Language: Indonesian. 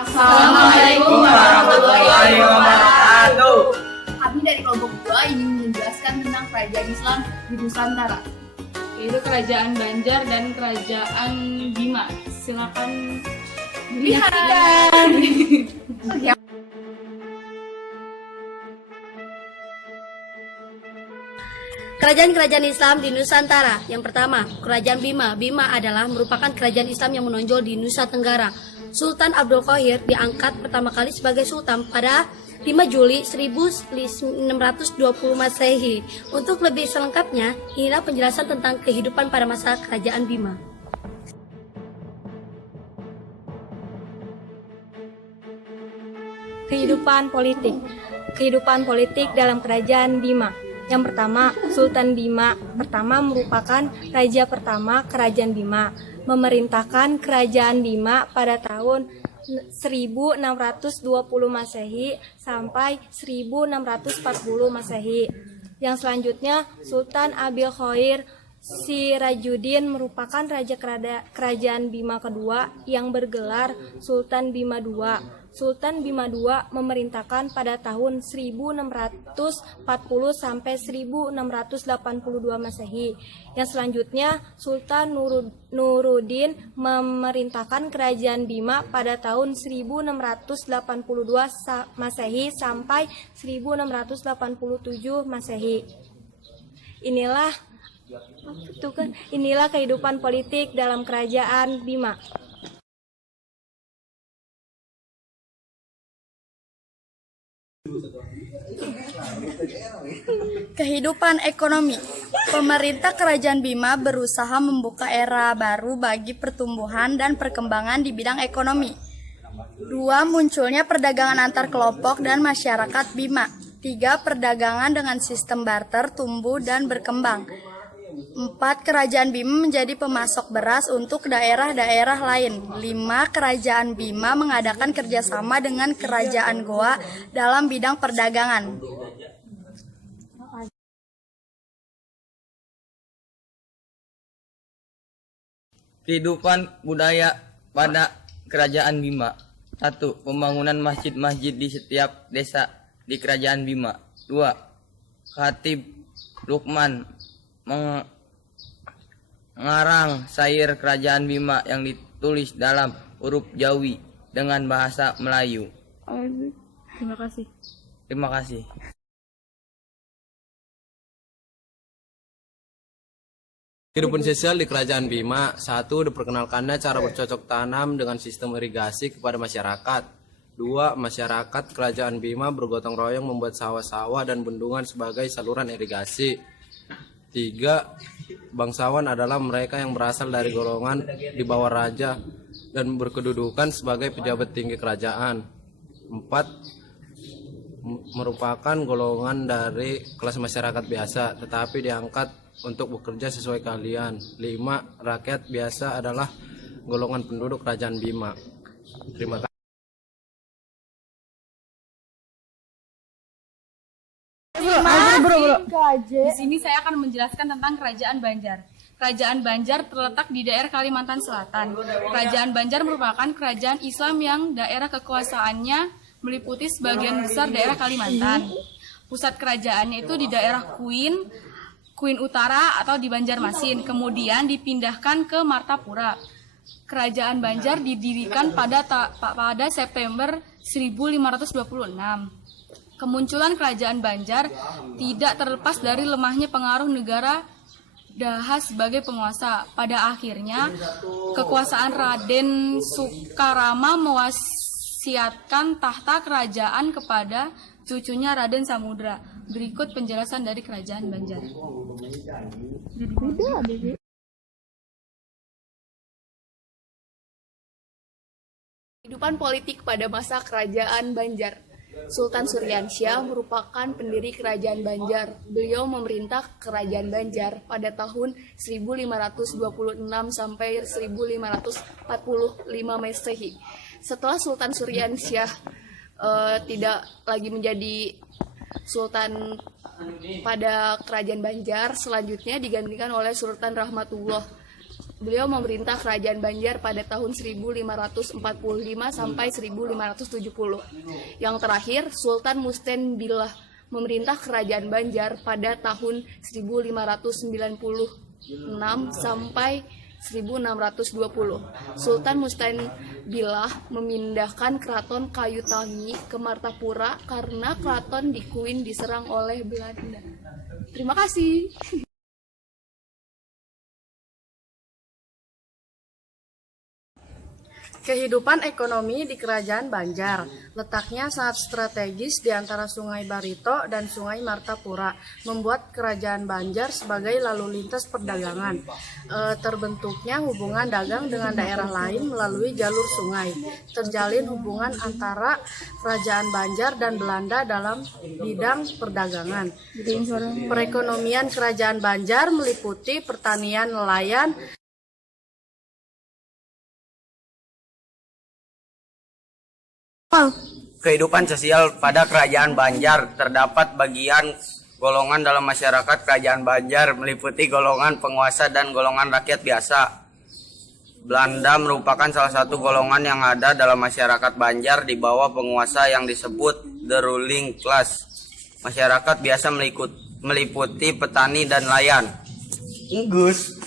Assalamualaikum warahmatullahi wabarakatuh. Kami dari kelompok 2 ingin menjelaskan tentang kerajaan Islam di Nusantara, Yaitu Kerajaan Banjar dan Kerajaan Bima. Silakan lihat. Kerajaan-kerajaan Islam di Nusantara. Yang pertama, Kerajaan Bima. Bima adalah merupakan kerajaan Islam yang menonjol di Nusa Tenggara. Sultan Abdul Qahir diangkat pertama kali sebagai sultan pada 5 Juli 1620 Masehi. Untuk lebih selengkapnya, inilah penjelasan tentang kehidupan pada masa Kerajaan Bima. Kehidupan politik. Kehidupan politik dalam Kerajaan Bima. Yang pertama, Sultan Bima pertama merupakan raja pertama Kerajaan Bima, memerintahkan Kerajaan Bima pada tahun 1620 Masehi sampai 1640 Masehi. Yang selanjutnya, Sultan Abil Khair Sirajuddin merupakan raja Kerajaan Bima kedua yang bergelar Sultan Bima II. Sultan Bima II memerintahkan pada tahun 1640 sampai 1682 Masehi. Yang selanjutnya, Sultan Nuruddin memerintahkan Kerajaan Bima pada tahun 1682 Masehi sampai 1687 Masehi. Inilah kehidupan politik dalam Kerajaan Bima. Kehidupan ekonomi. Pemerintah Kerajaan Bima berusaha membuka era baru bagi pertumbuhan dan perkembangan di bidang ekonomi. 2. Munculnya perdagangan antar kelompok dan masyarakat Bima. 3. Perdagangan dengan sistem barter tumbuh dan berkembang. 4. Kerajaan Bima menjadi pemasok beras untuk daerah-daerah lain. 5. Kerajaan Bima mengadakan kerjasama dengan Kerajaan Goa dalam bidang perdagangan. Kehidupan budaya pada Kerajaan Bima. 1. Pembangunan masjid-masjid di setiap desa di Kerajaan Bima. 2. Khatib Lukman mengarang syair Kerajaan Bima yang ditulis dalam huruf Jawi dengan bahasa Melayu. Terima kasih. Terima kasih. Kehidupan sosial di Kerajaan Bima. 1. Diperkenalkannya cara bercocok tanam dengan sistem irigasi kepada masyarakat. 2. Masyarakat Kerajaan Bima bergotong royong membuat sawah-sawah dan bendungan sebagai saluran irigasi. 3. Bangsawan adalah mereka yang berasal dari golongan di bawah raja dan berkedudukan sebagai pejabat tinggi kerajaan. 4. Merupakan golongan dari kelas masyarakat biasa tetapi diangkat untuk bekerja sesuai keahlian. 5. Rakyat biasa adalah golongan penduduk Kerajaan Bima. Terima kasih. Di sini saya akan menjelaskan tentang Kerajaan Banjar. Kerajaan Banjar terletak di daerah Kalimantan Selatan. Kerajaan Banjar merupakan kerajaan Islam yang daerah kekuasaannya meliputi sebagian besar daerah Kalimantan. Pusat kerajaannya itu di daerah Kuin Utara atau di Banjarmasin, kemudian dipindahkan ke Martapura. Kerajaan Banjar didirikan pada September 1526. Kemunculan Kerajaan Banjar tidak terlepas dari lemahnya pengaruh negara Daha sebagai penguasa. Pada akhirnya, kekuasaan Raden Sukarama mewasiatkan tahta kerajaan kepada cucunya Raden Samudra. Berikut penjelasan dari Kerajaan Banjar. Kehidupan politik pada masa Kerajaan Banjar. Sultan Suryansyah merupakan pendiri Kerajaan Banjar. Beliau memerintah Kerajaan Banjar pada tahun 1526 sampai 1545 Masehi. Setelah Sultan Suryansyah tidak lagi menjadi sultan pada Kerajaan Banjar, selanjutnya digantikan oleh Sultan Rahmatullah Beliau memerintah Kerajaan Banjar pada tahun 1545 sampai 1570. Yang terakhir, Sultan Musten Billah memerintah Kerajaan Banjar pada tahun 1596 sampai 1620. Sultan Musten Billah memindahkan Keraton Kayutangi ke Martapura karena keraton di Kuin diserang oleh Belanda. Terima kasih. Kehidupan ekonomi di Kerajaan Banjar letaknya sangat strategis di antara Sungai Barito dan Sungai Martapura, membuat Kerajaan Banjar sebagai lalu lintas perdagangan. Terbentuknya hubungan dagang dengan daerah lain melalui jalur sungai. Terjalin hubungan antara Kerajaan Banjar dan Belanda dalam bidang perdagangan. Perekonomian Kerajaan Banjar meliputi pertanian nelayan, Kehidupan sosial pada Kerajaan Banjar terdapat bagian golongan dalam masyarakat Kerajaan Banjar meliputi golongan penguasa dan golongan rakyat biasa. Belanda merupakan salah satu golongan yang ada dalam masyarakat Banjar di bawah penguasa yang disebut the ruling class. Masyarakat biasa meliputi petani dan nelayan. Gus.